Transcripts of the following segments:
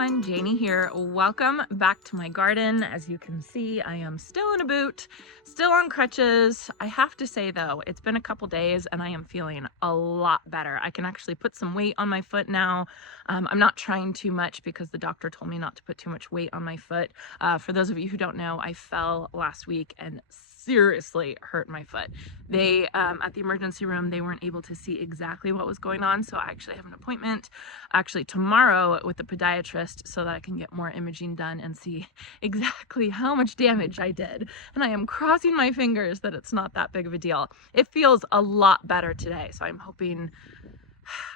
everyone, Janie here. Welcome back to my garden. As you can see, I am still in a boot, still on crutches. I have to say though, it's been a couple days and I am feeling a lot better. I can actually put some weight on my foot now. I'm not trying too much because the doctor told me not to put too much weight on my foot. For those of you who don't know, I fell last week and seriously hurt my foot. They at the emergency room, they weren't able to see exactly what was going on, so I actually have an appointment actually tomorrow with the podiatrist so that I can get more imaging done and see exactly how much damage I did. And I am crossing my fingers that it's not that big of a deal. It feels a lot better today, so I'm hoping,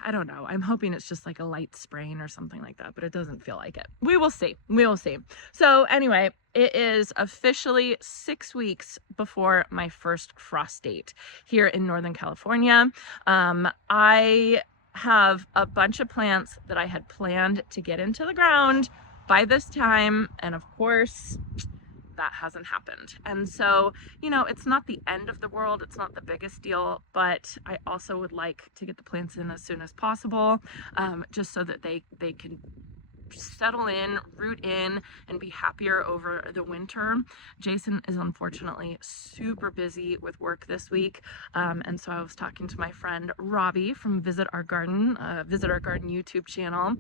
I don't know, I'm hoping it's just like a light sprain or something like that, but it doesn't feel like it. We will see. We will see. So anyway, it is officially 6 weeks before my first frost date here in Northern California. I have a bunch of plants that I had planned to get into the ground by this time, and of course that hasn't happened. And so, you know, it's not the end of the world, it's not the biggest deal, but I also would like to get the plants in as soon as possible, just so that they can settle in, root in, and be happier over the winter. Jason is unfortunately super busy with work this week, and so I was talking to my friend Robbie from Visit Our Garden YouTube channel,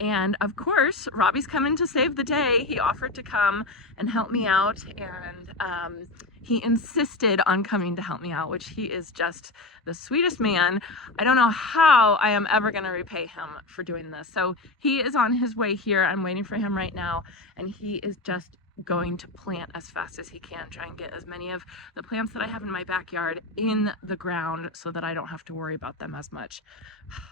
and of course Robbie's coming to save the day. He offered to come and help me out, and he insisted on coming to help me out, which he is just the sweetest man. I don't know how I am ever going to repay him for doing this. So he is on his way here. I'm waiting for him right now, and he is just going to plant as fast as he can, try and get as many of the plants that I have in my backyard in the ground so that I don't have to worry about them as much,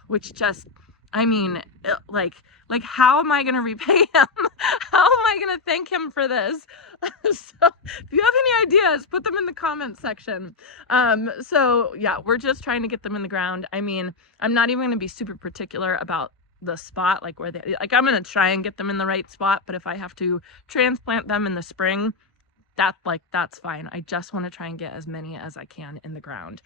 which just, I mean, like how am I going to repay him? How am I going to thank him for this? So if you have any ideas, put them in the comments section. So yeah, we're just trying to get them in the ground. I mean, I'm not even going to be super particular about the spot, like where they, like I'm going to try and get them in the right spot, but if I have to transplant them in the spring, that's fine. I just want to try and get as many as I can in the ground.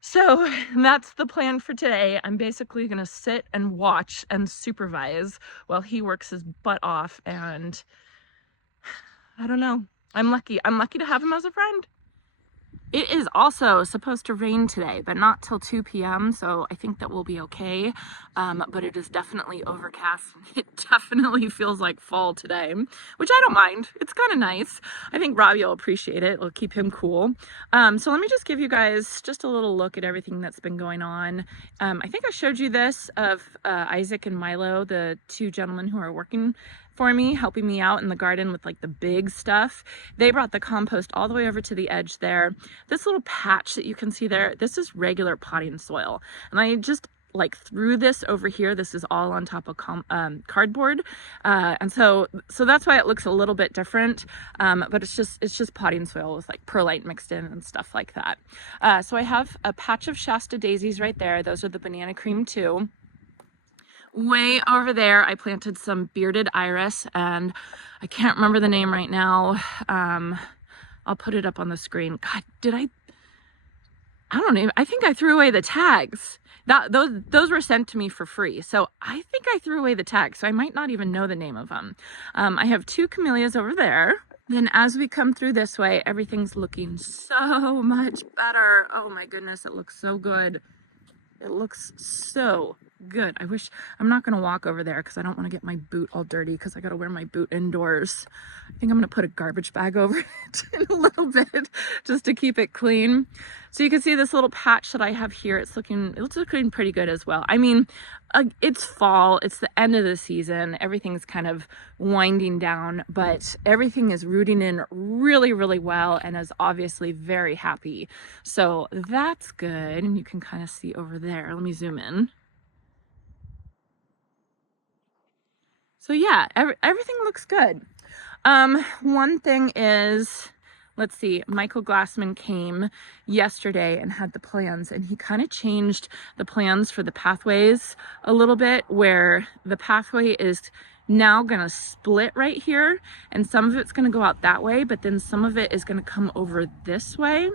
So that's the plan for today. I'm basically going to sit and watch and supervise while he works his butt off, and I don't know. I'm lucky. I'm lucky to have him as a friend. It is also supposed to rain today, but not till 2 p.m. So I think that we'll be okay. But it is definitely overcast. It definitely feels like fall today, which I don't mind. It's kind of nice. I think Robbie will appreciate it. It'll keep him cool. So let me just give you guys just a little look at everything that's been going on. I think I showed you this of Isaac and Milo, the two gentlemen who are working for me, helping me out in the garden with like the big stuff. They brought the compost all the way over to the edge there. This little patch that you can see there, this is regular potting soil. And I just like threw this over here. This is all on top of cardboard. And so that's why it looks a little bit different. But it's just potting soil with like perlite mixed in and stuff like that. So I have a patch of Shasta daisies right there. Those are the banana cream too. Way over there, I planted some bearded iris, and I can't remember the name right now. I'll put it up on the screen. God, I don't even, I think I threw away the tags. Those were sent to me for free. So I think I threw away the tags, so I might not even know the name of them. I have two camellias over there. Then as we come through this way, everything's looking so much better. Oh my goodness, it looks so good. It looks so good. I wish, I'm not going to walk over there because I don't want to get my boot all dirty because I got to wear my boot indoors. I think I'm going to put a garbage bag over it in a little bit just to keep it clean. So you can see this little patch that I have here. It's looking pretty good as well. I mean, it's fall, it's the end of the season. Everything's kind of winding down, but everything is rooting in really, really well and is obviously very happy. So that's good. And you can kind of see over there. Let me zoom in. So yeah, everything looks good. One thing is, let's see, Michael Glassman came yesterday and had the plans, and he kind of changed the plans for the pathways a little bit, where the pathway is now going to split right here, and some of it's going to go out that way, but then some of it is going to come over this way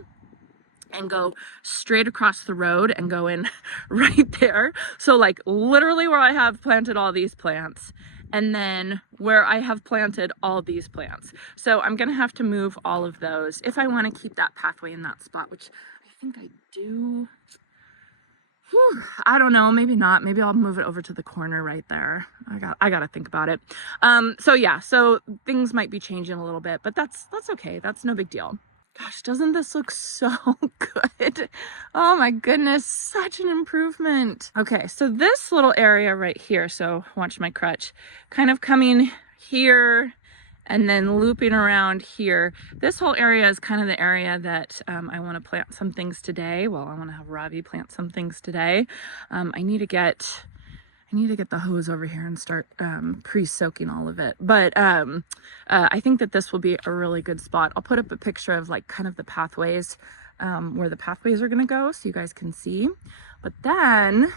and go straight across the road and go in right there. So like literally where I have planted all these plants, and then where I have planted all these plants. So I'm gonna have to move all of those if I want to keep that pathway in that spot, which I think I do. Whew, I don't know, maybe not. Maybe I'll move it over to the corner right there. I gotta think about it. So yeah, so things might be changing a little bit, but that's okay. That's no big deal. Gosh, doesn't this look so good? Oh my goodness, such an improvement. Okay, so this little area right here, so watch my crutch, kind of coming here and then looping around here. This whole area is kind of the area that I want to plant some things today. Well, I want to have Robbie plant some things today. I need to get the hose over here and start pre-soaking all of it. But I think that this will be a really good spot. I'll put up a picture of like kind of the pathways, where the pathways are gonna go so you guys can see. But then,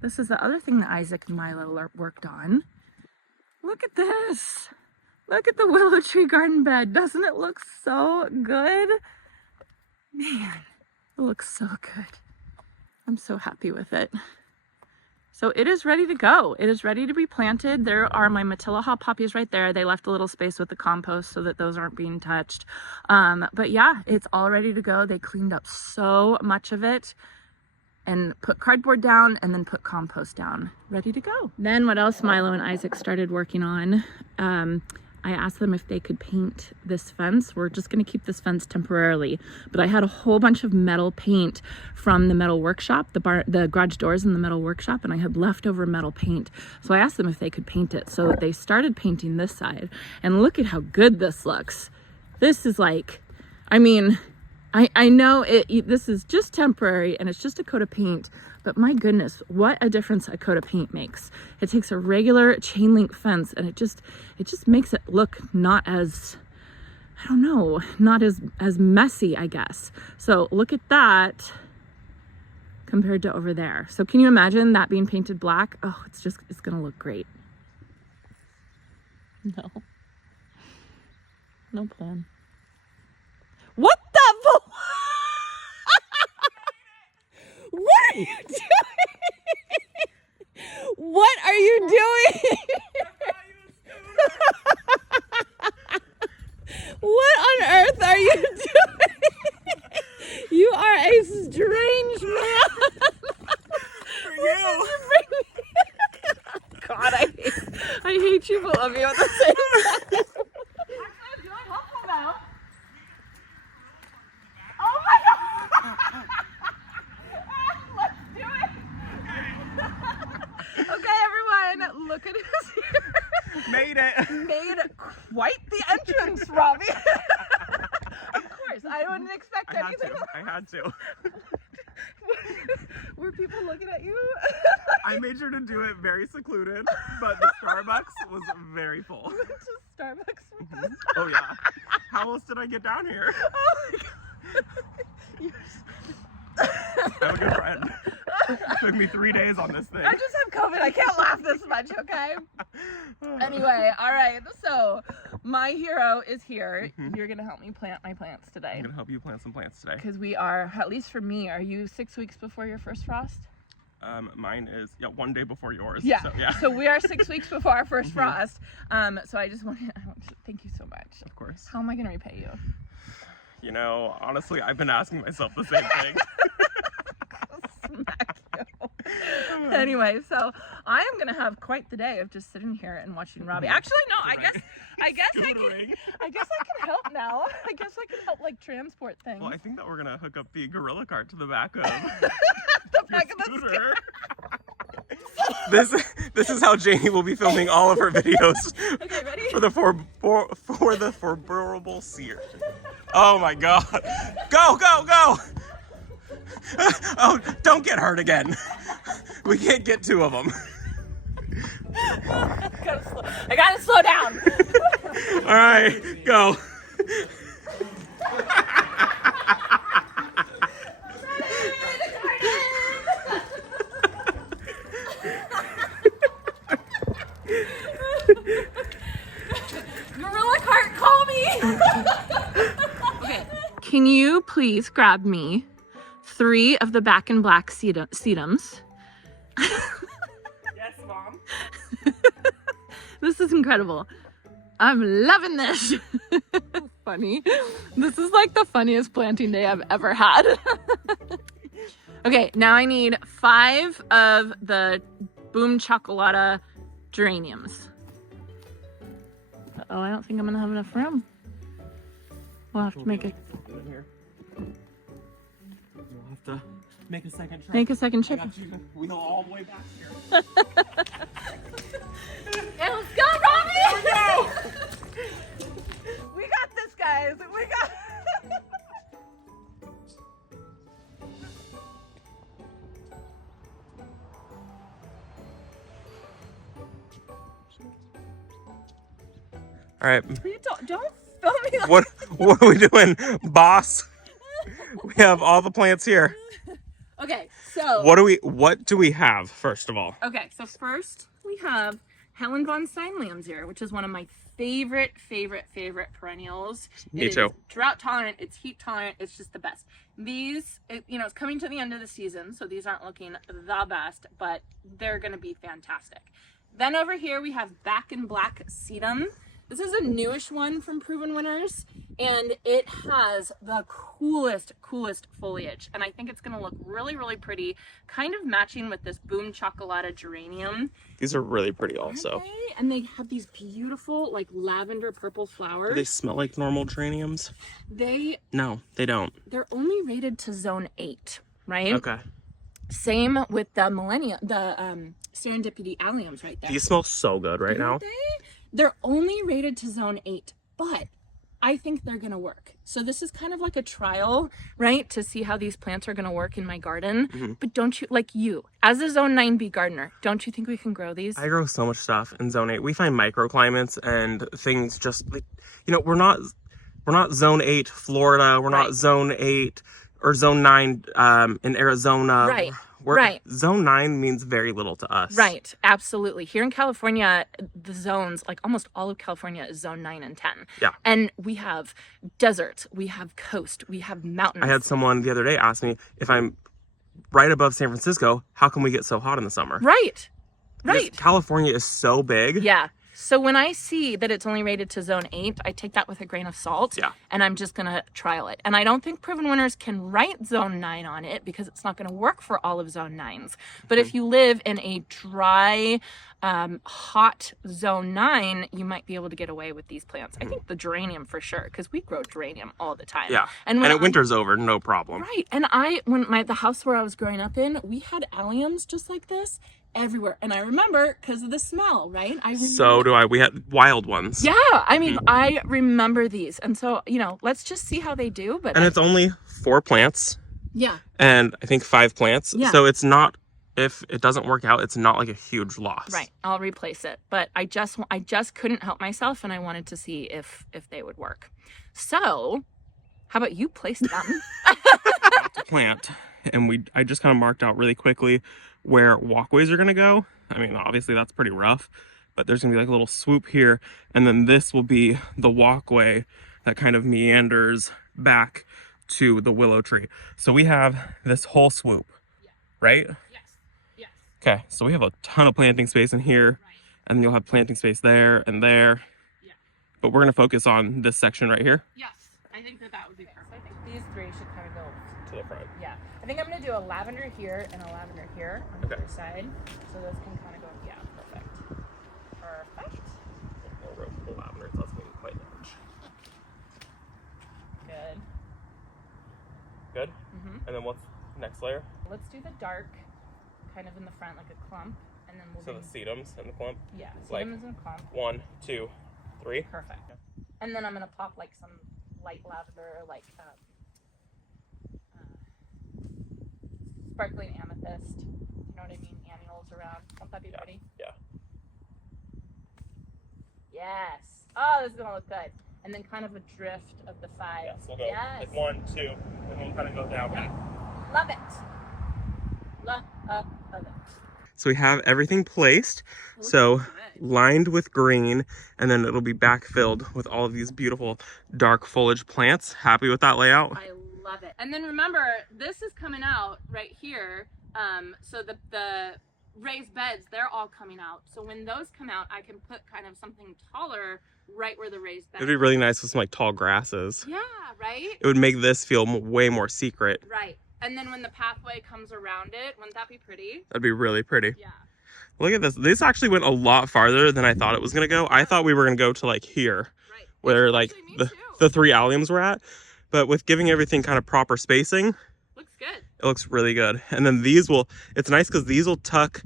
this is the other thing that Isaac and Milo worked on. Look at this. Look at the willow tree garden bed. Doesn't it look so good? Man, it looks so good. I'm so happy with it. So it is ready to go. It is ready to be planted. There are my Matilla hop poppies right there. They left a little space with the compost so that those aren't being touched. But yeah, it's all ready to go. They cleaned up so much of it and put cardboard down and then put compost down. Ready to go. Then what else Milo and Isaac started working on, I asked them if they could paint this fence. We're just gonna keep this fence temporarily, but I had a whole bunch of metal paint from the metal workshop, the garage doors in the metal workshop, and I had leftover metal paint. So I asked them if they could paint it. So they started painting this side, and look at how good this looks. This is like, I mean, I know this is just temporary and it's just a coat of paint, but my goodness, what a difference a coat of paint makes. It takes a regular chain link fence and it just makes it look not as, I don't know, not as messy, I guess. So look at that compared to over there. So can you imagine that being painted black? Oh, it's gonna look great. No plan. What the? What are you doing? What are you doing? What on earth are you doing? You are a strange man. For you. God, I hate you both of you at the same time. Actually, I'm doing helpful now. Oh my God! Let's do it! Okay, everyone, look at us here. Made it. Made quite the entrance, Robbie. Of course, I wouldn't expect anything. I had to. Were people looking at you? I made sure to do it very secluded, but the Starbucks was very full. You went to Starbucks with us? Oh yeah. How else did I get down here? Oh my God. I'm a good friend. Took me 3 days on this thing. I just have COVID. I can't laugh this much, okay? Anyway, all right. So my hero is here. You're going to help me plant my plants today. I'm going to help you plant some plants today. Because we are, at least for me, are you 6 weeks before your first frost? Mine is 1 day before yours. Yeah. So, yeah. So we are 6 weeks before our first frost. So I want to thank you so much. Of course. How am I going to repay you? You know, honestly, I've been asking myself the same thing. Smack you. Anyway, so I am gonna have quite the day of just sitting here and watching Robbie. Actually, no, I guess I can help now. I guess I can help like transport things. Well, I think that we're gonna hook up the gorilla cart to the back of the back of the scooter. This is how Janie will be filming all of her videos. Okay, ready? For the forbearable seer. Oh my God! Go, go, go! Oh, don't get hurt again. We can't get two of them. I gotta slow down. All right, go. Gorilla cart, call me. Okay, can you please grab me 3 of the back and black sedums? Yes, Mom. This is incredible. I'm loving this. Funny. This is like the funniest planting day I've ever had. Okay, now I need 5 of the Boom Chocolata geraniums. Oh, I don't think I'm gonna have enough room. We'll have to make it. We'll have to make a second trip. Make a second trip. I got you. We go all the way back here. Yeah, let's go, Robbie! Here we go! We got this, guys. We got. All right. Don't film me. Like What are we doing, boss? We have all the plants here. Okay, so. What do we have first of all? Okay, so first we have Helen von Steinlamsier, which is one of my favorite perennials. Me It too. is drought tolerant, it's heat tolerant, it's just the best. These, it's coming to the end of the season, so these aren't looking the best, but they're gonna be fantastic. Then over here we have Back in Black Sedum. This is a newish one from Proven Winners, and it has the coolest foliage. And I think it's gonna look really pretty, kind of matching with this Boom Chocolata geranium. These are really pretty also. Aren't they? And they have these beautiful, like lavender purple flowers. Do they smell like normal geraniums? No, they don't. They're only rated to zone 8, right? Okay. Same with the Serendipity alliums right there. These smell so good right now. Don't they? They're only rated to zone 8, but I think they're gonna work. So this is kind of like a trial, right? To see how these plants are gonna work in my garden. Mm-hmm. But don't you, like you, as a zone 9B gardener, don't you think we can grow these? I grow so much stuff in zone 8. We find microclimates and things just like, we're not zone 8 Florida. We're not zone 8 or zone 9 in Arizona. Right. Right. Zone 9 means very little to us. Right. Absolutely. Here in California, the zones, like almost all of California is zone 9 and 10. Yeah. And we have deserts, we have coast, we have mountains. I had someone the other day ask me, if I'm right above San Francisco, how can we get so hot in the summer? Right. Because Right. California is so big. Yeah. So when I see that it's only rated to zone 8, I take that with a grain of salt. Yeah. And I'm just going to trial it. And I don't think Proven Winners can write zone 9 on it because it's not going to work for all of zone 9s. But if you live in a dry, hot zone 9, you might be able to get away with these plants. I think the geranium for sure, because we grow geranium all the time. Yeah. And it winters over, no problem. Right. And the house where I was growing up in, we had alliums just like this everywhere. And I remember because of the smell, right? So do I. We had wild ones. Yeah. I mean, I remember these. And so, let's just see how they do. But it's only 4 plants. Yeah. And I think 5 plants. Yeah. So it's not, if it doesn't work out, it's not like a huge loss. Right. I'll replace it. But I just couldn't help myself, and I wanted to see if they would work. So how about you place them? Plant. And I just kind of marked out really quickly where walkways are going to go. I mean, obviously that's pretty rough, but there's going to be like a little swoop here. And then this will be the walkway that kind of meanders back to the willow tree. So we have this whole swoop, right? Yes. Okay, so we have a ton of planting space in here, and then you'll have planting space there and there. Yeah. But we're going to focus on this section right here. Yes. I think that would be perfect. I think these 3 should kind of go To the front. Yeah. I think I'm going to do a lavender here and a lavender here on the other side. So those can kind of go, perfect. Perfect. More room for the lavender, so that's going to be quite large. Good. Good? And then what's next layer? Let's do the dark kind of in the front, like a clump. And then we'll So the sedums and the clump? Yeah, like sedum is in a clump. 1, 2, 3. Perfect. And then I'm going to pop like some light lavender, like sparkling amethyst. You know what I mean? Annuals around. Won't that be pretty? Yeah. Yes. Oh, this is going to look good. And then kind of a drift of the 5. Yes, we'll go like 1, 2, and we'll kind of go down back. Love it. Love it. So we have everything placed. So lined with green, and then it'll be backfilled with all of these beautiful dark foliage plants. Happy with that layout? I love it. And then remember, this is coming out right here. So the raised beds, they're all coming out. So when those come out, I can put kind of something taller right where the raised bed. It'd be really nice with some like tall grasses. Yeah, right? It would make this feel way more secret. Right. And then when the pathway comes around it, wouldn't that be pretty? That'd be really pretty. Yeah. Look at this. This actually went a lot farther than I thought it was going to go. I thought we were going to go to like here, right, where like the 3 alliums were at. But with giving everything kind of proper spacing, looks good. It looks really good. And then these will, it's nice because these will tuck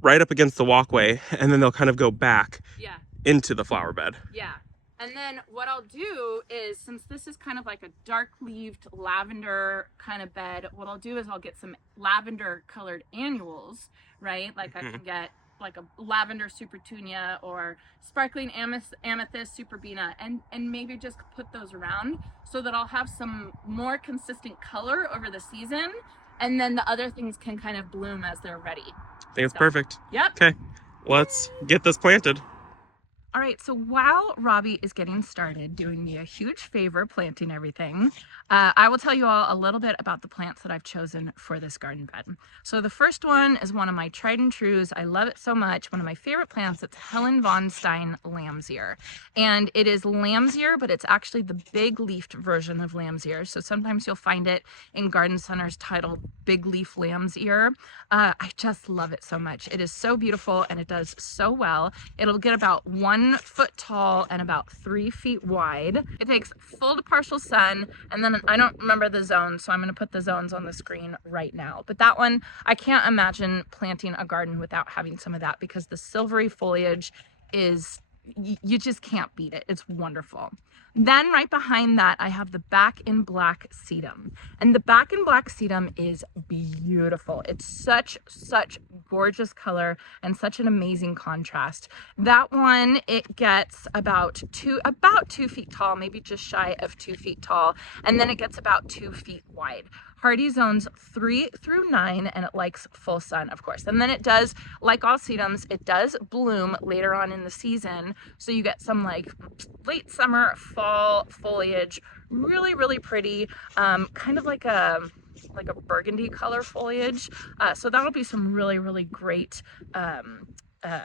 right up against the walkway, and then they'll kind of go back into the flower bed. Yeah. And then what I'll do is, since this is kind of like a dark leaved lavender kind of bed, what I'll do is I'll get some lavender colored annuals, right? Like I can get like a lavender supertunia or sparkling amethyst superbena, and maybe just put those around so that I'll have some more consistent color over the season, and then the other things can kind of bloom as they're ready. I think it's perfect. Yep. Okay, let's get this planted. All right, so while Robbie is getting started doing me a huge favor planting everything, I will tell you all a little bit about the plants that I've chosen for this garden bed. So the first one is one of my tried and trues. I love it so much. One of my favorite plants. It's Helen von Stein lamb's ear. And it is lamb's ear, but it's actually the big leafed version of lamb's ear. So sometimes you'll find it in garden centers titled big leaf lamb's ear. I just love it so much. It is so beautiful and it does so well. It'll get about 1 foot tall and about 3 feet wide. It takes full to partial sun, and then I don't remember the zones, so I'm going to put the zones on the screen right now. But that one, I can't imagine planting a garden without having some of that, because the silvery foliage is, you just can't beat it. It's wonderful. Then right behind that, I have the back in black sedum. And the back in black sedum is beautiful. It's such gorgeous color and such an amazing contrast. That one, it gets about 2 feet tall, maybe just shy of 2 feet tall. And then it gets about 2 feet wide. Hardy zones 3 through 9, and it likes full sun, of course. And then it does, like all sedums, it does bloom later on in the season. So you get some like late summer, fall foliage, really pretty, kind of like a burgundy color foliage. So that'll be some really great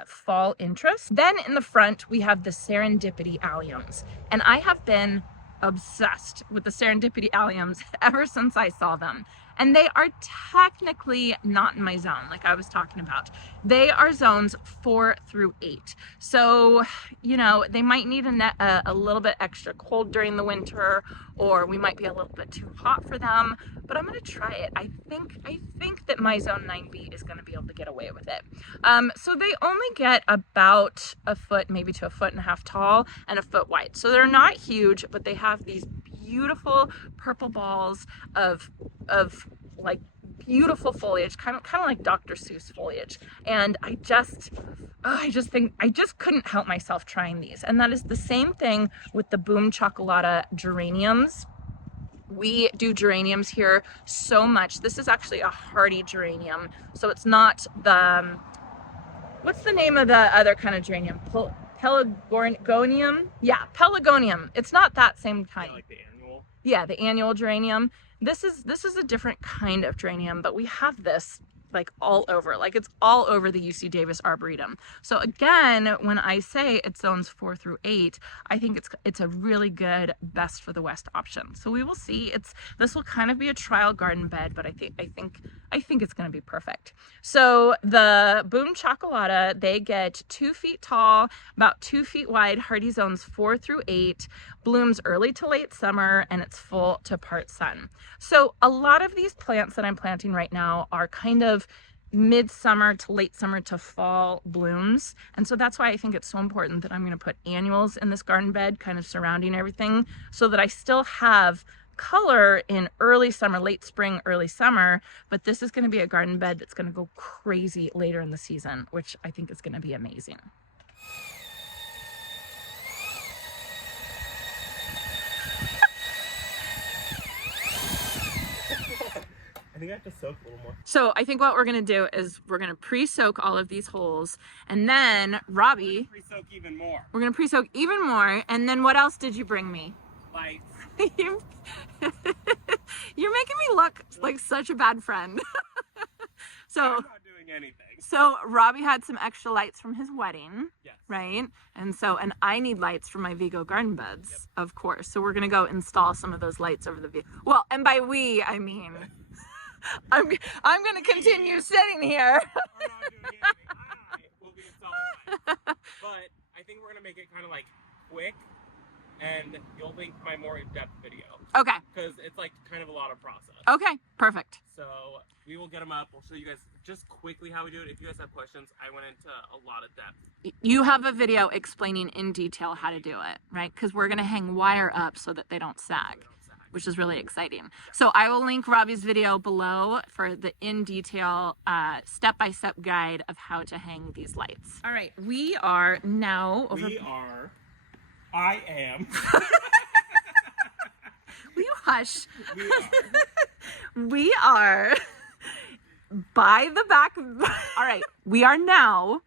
fall interest. Then in the front, we have the serendipity alliums, and I have been obsessed with the serendipity alliums ever since I saw them. And they are technically not in my zone, like I was talking about. They are zones 4 through 8. So, you know, they might need a little bit extra cold during the winter, or we might be a little bit too hot for them, but I'm gonna try it. I think that my zone 9B is gonna be able to get away with it. So they only get about a foot, maybe to 1.5 feet tall and 1 foot wide. So they're not huge, but they have these beautiful purple balls of like beautiful foliage, kind of like Dr. Seuss foliage. And I just couldn't help myself trying these. And that is the same thing with the Boom Chocolata geraniums. We do geraniums here so much. This is actually a hardy geranium, so it's not the what's the name of the other kind of geranium? Pelargonium? Yeah, pelargonium. It's not that same kind. Yeah, like the annual. Yeah, the annual geranium. This is a different kind of geranium, but we have this like all over, like it's all over the UC Davis Arboretum. So again, when I say it's zones 4 through 8, I think it's a really good best for the West option. So we will see. This will kind of be a trial garden bed, but I think it's going to be perfect. So the Boom Chocolata, they get 2 feet tall, about 2 feet wide, hardy zones 4 through 8, blooms early to late summer, and it's full to part sun. So a lot of these plants that I'm planting right now are kind of midsummer to late summer to fall blooms. And so that's why I think it's so important that I'm going to put annuals in this garden bed, kind of surrounding everything, so that I still have color in early summer, late spring, early summer. But this is going to be a garden bed that's going to go crazy later in the season, which I think is going to be amazing. I think I have to soak a little more. So I think what we're gonna do is we're gonna pre-soak all of these holes, and then Robbie, Pre-soak even more. we're gonna pre-soak even more. And then what else did you bring me? Lights. You're making me look like such a bad friend. So I'm not doing anything. So Robbie had some extra lights from his wedding, Yes. right? And I need lights for my Vego garden beds, of course. So we're gonna go install some of those lights over the well, and by we, I mean, I'm gonna continue sitting here. We're not doing anything. We'll be installing lights. But I think we're gonna make it kind of like quick, and you'll link my more in-depth video. Okay. Because it's like kind of a lot of process. Okay, perfect. So we will get them up. We'll show you guys just quickly how we do it. If you guys have questions, I went into a lot of depth. You have a video explaining in detail how to do it, right? Because we're gonna hang wire up so that they don't sag, which is really exciting. So I will link Robbie's video below for the in detail step-by-step guide of how to hang these lights. All right, we are now over. I am. Will you hush? We are. We are by the back. All right, we are now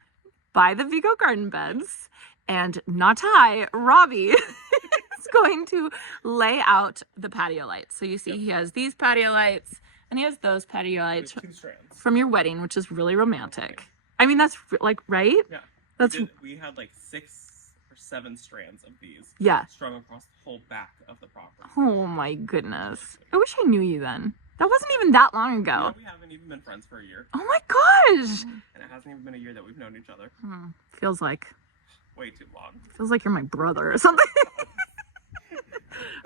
by the Vego garden beds, and Natai, Robbie, is going to lay out the patio lights. So you see, he has these patio lights, and he has those patio lights from your wedding, which is really romantic. I mean, that's like, right? Yeah. That's we had like 6 or 7 strands of these. Yeah. Strung across the whole back of the property. Oh my goodness. I wish I knew you then. That wasn't even that long ago. Yeah, we haven't even been friends for a year. Oh my gosh. And it hasn't even been a year that we've known each other. Feels like. Way too long. Feels like you're my brother or something.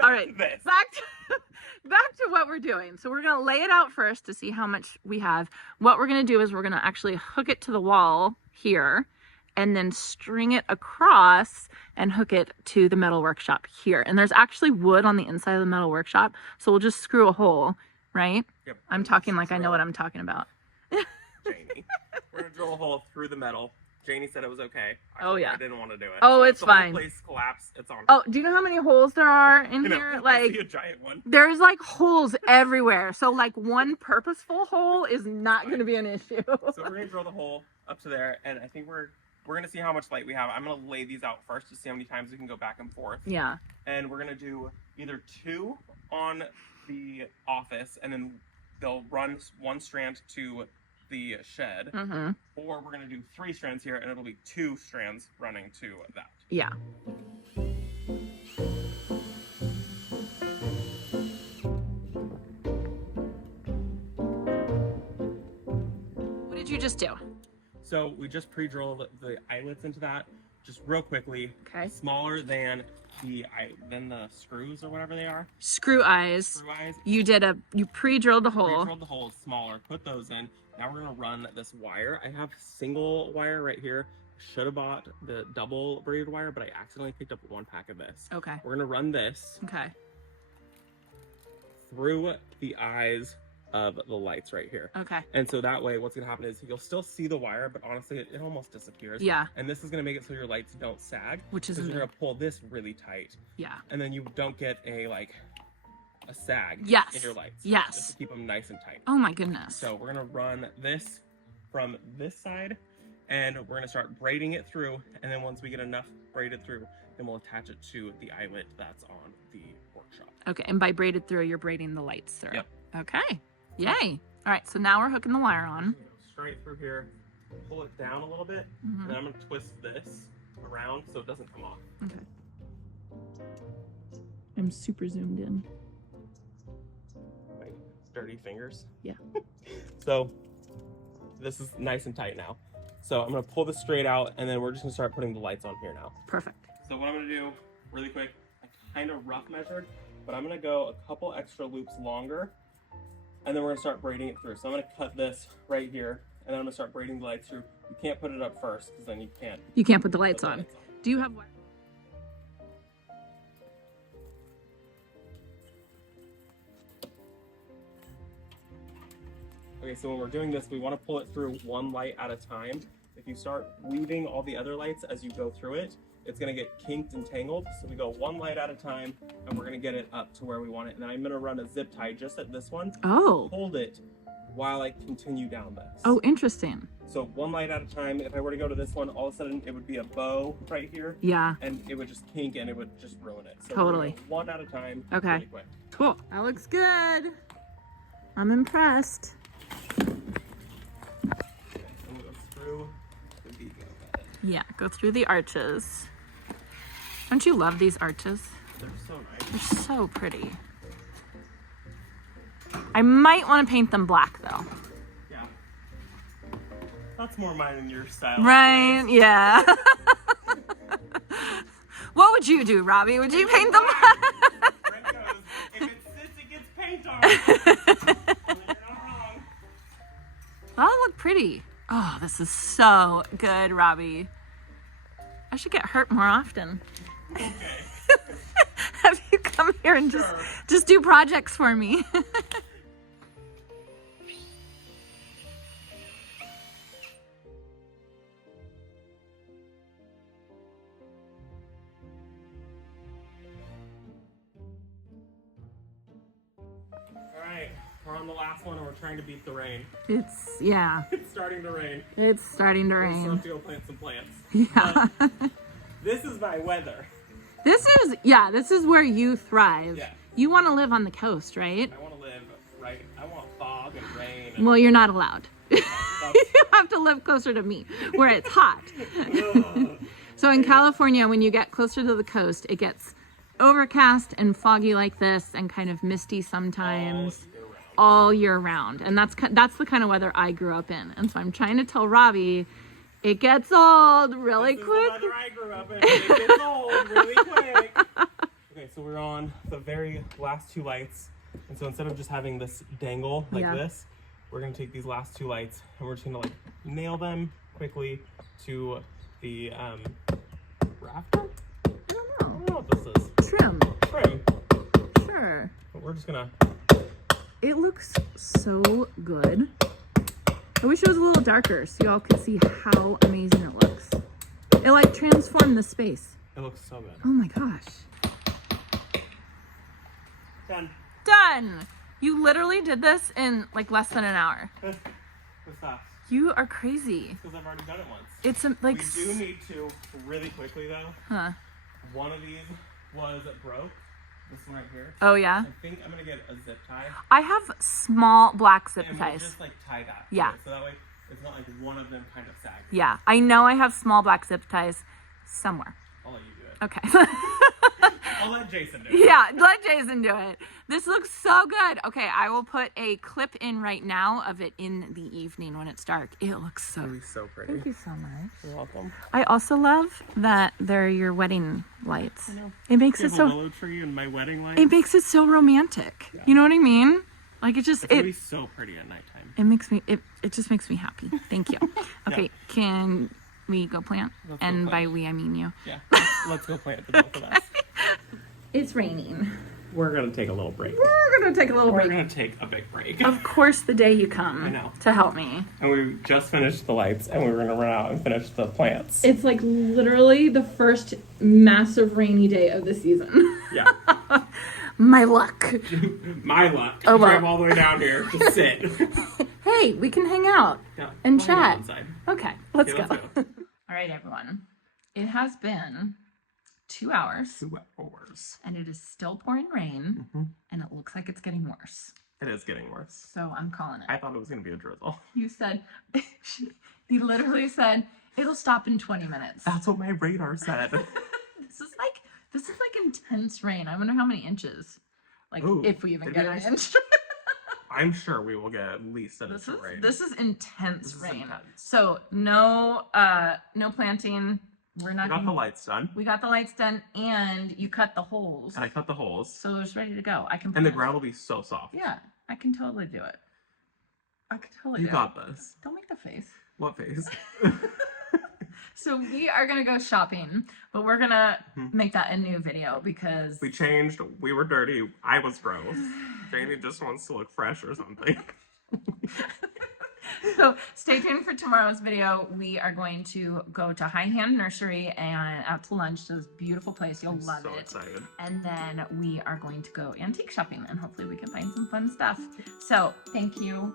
All right, back to what we're doing. So we're gonna lay it out first to see how much we have. What we're gonna do is we're gonna actually hook it to the wall here, and then string it across and hook it to the metal workshop here. And there's actually wood on the inside of the metal workshop, so we'll just screw a hole, right? Yep. I'm talking like I know what I'm talking about. Janie, we're gonna drill a hole through the metal. Janie said it was okay. Yeah. I didn't want to do it. Oh, it's the fine. Whole place collapsed. It's on. Oh, do you know how many holes there are in here? I Like, see a giant one. there's like holes everywhere. So like one purposeful hole is not going to be an issue. So we're gonna drill the hole up to there, and I think we're gonna see how much light we have. I'm gonna lay these out first to see how many times we can go back and forth. Yeah. And we're gonna do either 2 on the office, and then they'll run 1 strand to the shed, or we're gonna do 3 strands here, and it'll be 2 strands running to that. Yeah. What did you just do? So we just pre-drilled the eyelets into that, just real quickly. Okay. Smaller than the screws or whatever they are. Screw eyes. Screw eyes. You pre-drilled the hole. Pre-drilled the hole smaller. Put those in. Now we're gonna run this wire. I have single wire right here. Should have bought the double braided wire, but I accidentally picked up 1 pack of this. Okay. We're gonna run this. Okay. Through the eyes of the lights right here. Okay. And so that way, what's gonna happen is you'll still see the wire, but honestly, it almost disappears. Yeah. And this is gonna make it so your lights don't sag. Which is you're gonna pull this really tight. Yeah. And then you don't get a sag Yes. in your lights. Yes. Just to keep them nice and tight. Oh my goodness. So we're gonna run this from this side, and we're gonna start braiding it through. And then once we get enough braided through, then we'll attach it to the eyelet that's on the workshop. Okay. And by braided through, you're braiding the lights through. Yep. Okay. Yay. All right. So now we're hooking the wire on. Straight through here, pull it down a little bit, and then I'm gonna twist this around so it doesn't come off. Okay. I'm super zoomed in. My dirty fingers. Yeah. So this is nice and tight now. So I'm gonna pull this straight out, and then we're just gonna start putting the lights on here now. Perfect. So what I'm gonna do really quick, I kind of rough measured, but I'm gonna go a couple extra loops longer, and then we're gonna start braiding it through. So I'm gonna cut this right here, and then I'm gonna start braiding the lights through. You can't put it up first, because then you can't. You can't put the lights on. Do you have wire? Okay, so when we're doing this, we want to pull it through 1 light at a time. If you start weaving all the other lights as you go through it, it's going to get kinked and tangled. So we go 1 light at a time, and we're going to get it up to where we want it. And then I'm going to run a zip tie just at this one. Oh. Hold it while I continue down this. Oh, interesting. So 1 light at a time. If I were to go to this one, all of a sudden it would be a bow right here. Yeah. And it would just kink and it would just ruin it. So totally. 1 at a time. Okay. Really quick. Cool. That looks good. I'm impressed. Okay, I'm going to through the Vego bed. Yeah, go through the arches. Don't you love these arches? They're so nice. They're so pretty. I might want to paint them black though. Yeah. That's more mine and your style. Right, yeah. What would you do, Robbie? Would you paint them black? Brent goes, if it sits, it gets paint on it. You're not wrong. That'll look pretty. Oh, this is so good, Robbie. I should get hurt more often. Okay. Have you come here and just do projects for me? Alright, we're on the last one and we're trying to beat the rain. Yeah. It's starting to rain. It's starting to We still rain. have to go plant some plants. Yeah. But this is my weather. This is where you thrive. Yeah. You want to live on the coast, right? I want to live right. I want fog and rain. And Well, you're not allowed. that's, You have to live closer to me, where it's hot. So in California, when you get closer to the coast, it gets overcast and foggy like this and kind of misty sometimes all year round. And that's the kind of weather I grew up in. And so I'm trying to tell Robbie, it gets old really This quick. is the weather I grew up in. It gets old really quick. Okay, so we're on the very last two lights. And so instead of just having this dangle like this, we're going to take these last two lights and we're just going to like nail them quickly to the rafter? I don't know what this is. Trim. Trim. Sure. But we're just going to... It looks so good. I wish it was a little darker so y'all could see how amazing it looks. It like transformed the space. It looks so good. Oh my gosh. Done. Done! You literally did this in like less than an hour. What's that? You are crazy. Because I've already done it once. It's like... We do need to, really quickly though, Huh. one of these was broke. This one right here. Oh yeah? I think I'm gonna get a zip tie. I have small black zip And we'll ties. just like tie that. to Yeah. it, so that way it's not like one of them kind of sags. Yeah, I know I have small black zip ties somewhere. I'll let you do it. Okay. I'll let Jason do it. Yeah, let Jason do it. This looks so good. Okay, I will put a clip in right now of it in the evening when it's dark. It looks so... It'll be so pretty. Thank you so much. You're welcome. I also love that they're your wedding lights. I know. It makes You it have so... a willow tree and my wedding lights. It makes it so romantic. Yeah. You know what I mean? Like it just... It's gonna be so pretty at nighttime. It makes me... It just makes me happy. Thank you. Okay, can we go plant? Let's go And plant. by we, I mean you. Yeah. Let's go plant the both of us. It's raining. We're gonna take a little break. We're gonna take a little We're break. gonna take a big break. Of course, the day you come I know. to help me. And we just finished the lights and we were gonna run out and finish the plants. It's like literally the first massive rainy day of the season. Yeah. My luck. My luck. Oh, well. Drive all the way down here to sit. Hey, we can hang out Yeah, and we'll hang out chat. inside. Okay, let's Okay, go. let's go. All right, everyone. It has been 2 hours 2 hours. and it is still pouring rain and it looks like it's getting worse. It is getting worse. So I'm calling it. I thought it was gonna be a drizzle. You said, he literally said, it'll stop in 20 minutes. That's what my radar said. This is like intense rain. I wonder how many inches. Like Ooh, if we even it'd get be an nice. inch. I'm sure we will get at least an inch This of is rain. this is intense This is rain. intense. So no planting. We're not We got the lights done. We got the lights done and you cut the holes. And I cut the holes. So it's ready to go. I can And the plant. ground will be so soft. Yeah, I can totally do it. I can totally You do got it. this. Don't make the face. What face? So we are gonna go shopping, but we're gonna make that a new video because We changed. We were dirty. I was gross. Jamie just wants to look fresh or something. So stay tuned for tomorrow's video. We are going to go to High Hand Nursery and out to lunch to this beautiful place. You'll love so it. excited. And then we are going to go antique shopping and hopefully we can find some fun stuff. So thank you.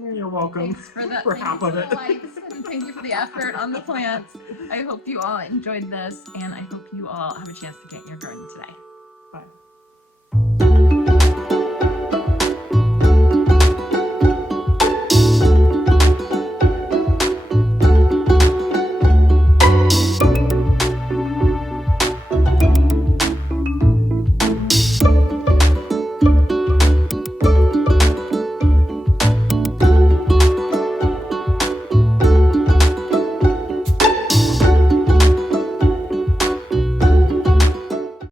You're welcome. Thanks for the, For thank half you of for it. the likes and thank you for the effort on the plants. I hope you all enjoyed this and I hope you all have a chance to get in your garden today.